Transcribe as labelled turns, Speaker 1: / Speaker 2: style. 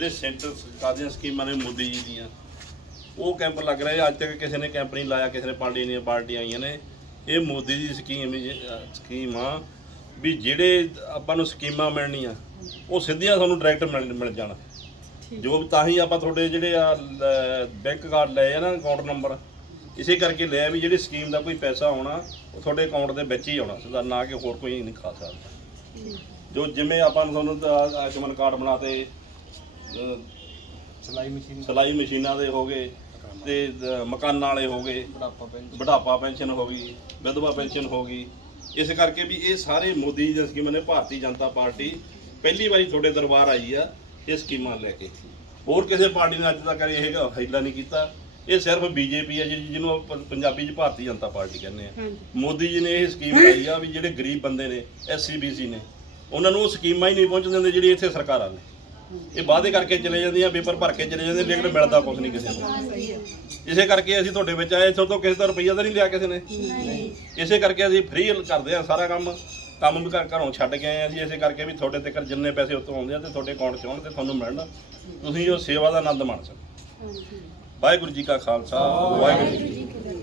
Speaker 1: ਜਿਹੜੇ ਸੈਂਟਰ ਸਰਕਾਰ ਦੀਆਂ ਸਕੀਮਾਂ ਨੇ ਮੋਦੀ ਜੀ ਦੀਆਂ ਉਹ ਕੈਂਪ ਲੱਗ ਰਹੇ। ਅੱਜ ਤੱਕ ਕਿਸੇ ਨੇ ਕੈਂਪ ਨਹੀਂ ਲਾਇਆ ਕਿਸੇ ਨੇ ਪਾਰਟੀ ਦੀਆਂ ਪਾਰਟੀਆਂ ਆਈਆਂ ਨੇ। ਇਹ ਮੋਦੀ ਦੀ ਸਕੀਮ ਸਕੀਮ ਆ ਵੀ ਜਿਹੜੇ ਆਪਾਂ ਨੂੰ ਸਕੀਮਾਂ ਮਿਲਣੀਆਂ ਉਹ ਸਿੱਧੀਆਂ ਤੁਹਾਨੂੰ ਡਾਇਰੈਕਟ ਮਿਲ ਮਿਲ ਜਾਣ। ਜੋ ਤਾਂ ਹੀ ਆਪਾਂ ਤੁਹਾਡੇ ਜਿਹੜੇ ਆ ਬੈਂਕ ਕਾਰਡ ਲਏ ਆ ਨਾ ਅਕਾਊਂਟ ਨੰਬਰ ਇਸੇ ਕਰਕੇ ਲਿਆ ਵੀ ਜਿਹੜੀ ਸਕੀਮ ਦਾ ਕੋਈ ਪੈਸਾ ਆਉਣਾ ਉਹ ਤੁਹਾਡੇ ਅਕਾਊਂਟ ਦੇ ਵਿੱਚ ਹੀ ਆਉਣਾ ਸਿੱਧਾ ਨਾ ਕਿ ਹੋਰ ਕੋਈ ਨਹੀਂ ਖਾ ਸਕਦਾ। ਜੋ ਜਿਵੇਂ ਆਪਾਂ ਨੂੰ ਤੁਹਾਨੂੰ ਆਯੁਸ਼ਮਾਨ ਕਾਰਡ ਬਣਾਤੇ
Speaker 2: ਸਲਾਈ ਮਸ਼ੀਨ
Speaker 1: ਸਿਲਾਈ ਮਸ਼ੀਨਾਂ ਦੇ ਹੋ ਗਏ ਤੇ ਮਕਾਨਾਂ ਵਾਲੇ ਹੋ ਗਏ।
Speaker 2: ਬੁਢਾਪਾ ਪੈਨਸ਼ਨ।
Speaker 1: ਬੁਢਾਪਾ ਪੈਨਸ਼ਨ ਹੋ ਗਈ ਵਿਧਵਾ ਪੈਨਸ਼ਨ ਹੋ ਗਈ। ਇਸ ਕਰਕੇ ਵੀ ਇਹ ਸਾਰੇ ਮੋਦੀ ਜੀ ਦੀਆਂ ਸਕੀਮਾਂ ਨੇ ਭਾਰਤੀ ਜਨਤਾ ਪਾਰਟੀ ਪਹਿਲੀ ਵਾਰੀ ਤੁਹਾਡੇ ਦਰਬਾਰ ਆਈ ਆ ਇਹ ਸਕੀਮਾਂ ਲੈ ਕੇ। ਹੋਰ ਕਿਸੇ ਪਾਰਟੀ ਨੇ ਅੱਜ ਤੱਕ ਇਹ ਫੈਸਲਾ ਨਹੀਂ ਕੀਤਾ। ਇਹ ਸਿਰਫ ਬੀਜੇਪੀ ਹੈ ਜਿਹੜੀ ਜਿਹਨੂੰ ਆਪਾਂ ਪੰਜਾਬੀ 'ਚ ਭਾਰਤੀ ਜਨਤਾ ਪਾਰਟੀ ਕਹਿੰਦੇ ਆ। ਮੋਦੀ ਜੀ ਨੇ ਇਹ ਸਕੀਮ ਲਾਈ ਆ ਵੀ ਜਿਹੜੇ ਗਰੀਬ ਬੰਦੇ ਨੇ ਐਸਸੀ ਬੀਸੀ ਨੇ ਉਹਨਾਂ ਨੂੰ ਉਹ ਸਕੀਮਾਂ ਹੀ ਨਹੀਂ ਪਹੁੰਚ ਦਿੰਦੇ ਜਿਹੜੀ ਇੱਥੇ ਸਰਕਾਰਾਂ ਨੇ। ਇਹ ਵਾਅਦੇ ਕਰਕੇ ਚਲੇ ਜਾਂਦੀਆਂ ਪੇਪਰ ਭਰ ਕੇ ਚਲੇ ਜਾਂਦੇ ਲੇਕਿਨ ਮਿਲਦਾ ਕੁਝ ਨਹੀਂ ਕਿਸੇ ਨੂੰ। ਇਸੇ ਕਰਕੇ ਅਸੀਂ ਤੁਹਾਡੇ ਵਿੱਚ ਆਏ ਇੱਥੋਂ ਤੋਂ ਕਿਸੇ ਤੋਂ ਰੁਪਈਆ ਤਾਂ ਨਹੀਂ ਲਿਆ ਕਿਸੇ ਨੇ। ਇਸੇ ਕਰਕੇ ਅਸੀਂ ਫ੍ਰੀ ਕਰਦੇ ਆ ਸਾਰਾ ਕੰਮ। ਕੰਮ ਵੀ ਘਰ ਘਰੋਂ ਛੱਡ ਕੇ ਆਏ ਹਾਂ ਅਸੀਂ ਇਸੇ ਕਰਕੇ ਵੀ ਤੁਹਾਡੇ ਤੱਕ ਜਿੰਨੇ ਪੈਸੇ ਉੱਤੋਂ ਆਉਂਦੇ ਆ ਤੇ ਤੁਹਾਡੇ ਅਕਾਊਂਟ 'ਚ ਆਉਣ ਤੇ ਤੁਹਾਨੂੰ ਮਿਲਣ। ਤੁਸੀਂ ਉਹ ਸੇਵਾ ਦਾ ਆਨੰਦ ਮਾਣ ਸਕੋ ਵਾਹਿਗੁਰੂ ਜੀ ਕਾ ਖਾਲਸਾ ਵਾਹਿਗੁਰੂ ਜੀ ਕੀ ਫਤਿਹ।